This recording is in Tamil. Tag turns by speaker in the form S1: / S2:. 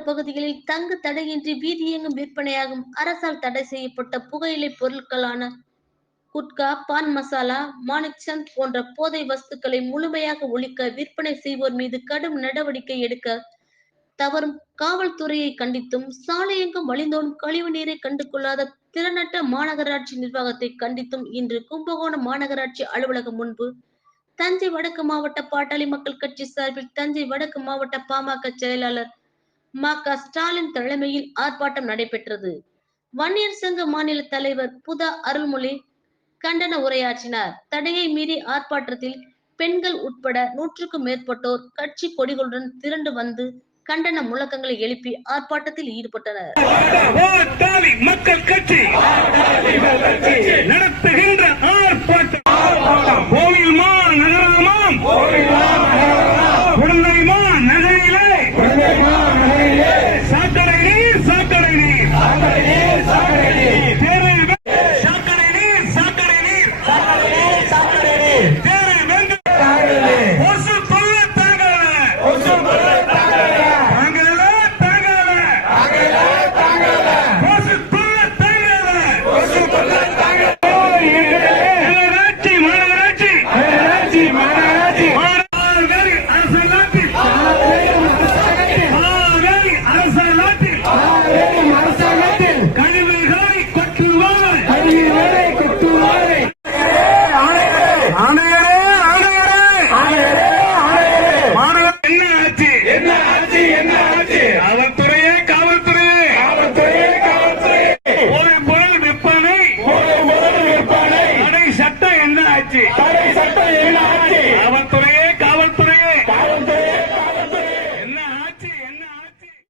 S1: பகுதிகளில் தங்கு தடையின்றி வீதியெங்கும் விற்பனையாகும். அரசால் தடை செய்யப்பட்ட புகையிலை பொருட்களான குட்கா பான் மசாலா மாணிக்சந்த் போன்ற போதை வஸ்துக்களை முழுமையாக ஒழிக்க விற்பனை செய்வோர் மீது கடும் நடவடிக்கை எடுக்க தவறும். காவல்துறையை கண்டித்தும் சாலையெங்கும் வழிந்தோடும் கழிவு நீரை கண்டு கொள்ளாத திறனற்ற மாநகராட்சி நிர்வாகத்தை கண்டித்தும் இன்று கும்பகோணம் மாநகராட்சி அலுவலகம் முன்பு தஞ்சை வடக்கு மாவட்ட பாட்டாளி மக்கள் கட்சி சார்பில் தஞ்சை வடக்கு மாவட்ட பாமக செயலாளர் ம க. ஸ்டாலின் தலைமையில் ஆர்ப்பாட்டம் நடைபெற்றது. வன்னியர் சங்க மாநில தலைவர் புதா அருள்மொழி கண்டன உரையாற்றினார். தடையை மீறி ஆர்ப்பாட்டத்தில் பெண்கள் உட்பட நூற்றுக்கும் மேற்பட்டோர் கட்சி கொடிகளுடன் திரண்டு வந்து கண்டன முழக்கங்களை எழுப்பி ஆர்ப்பாட்டத்தில் ஈடுபட்டனர்.
S2: மக்கள் கட்சி நடத்துகின்ற ஆர்ப்பாட்டம். நகரமாம். நகரிலே ஆட்சி. அவன்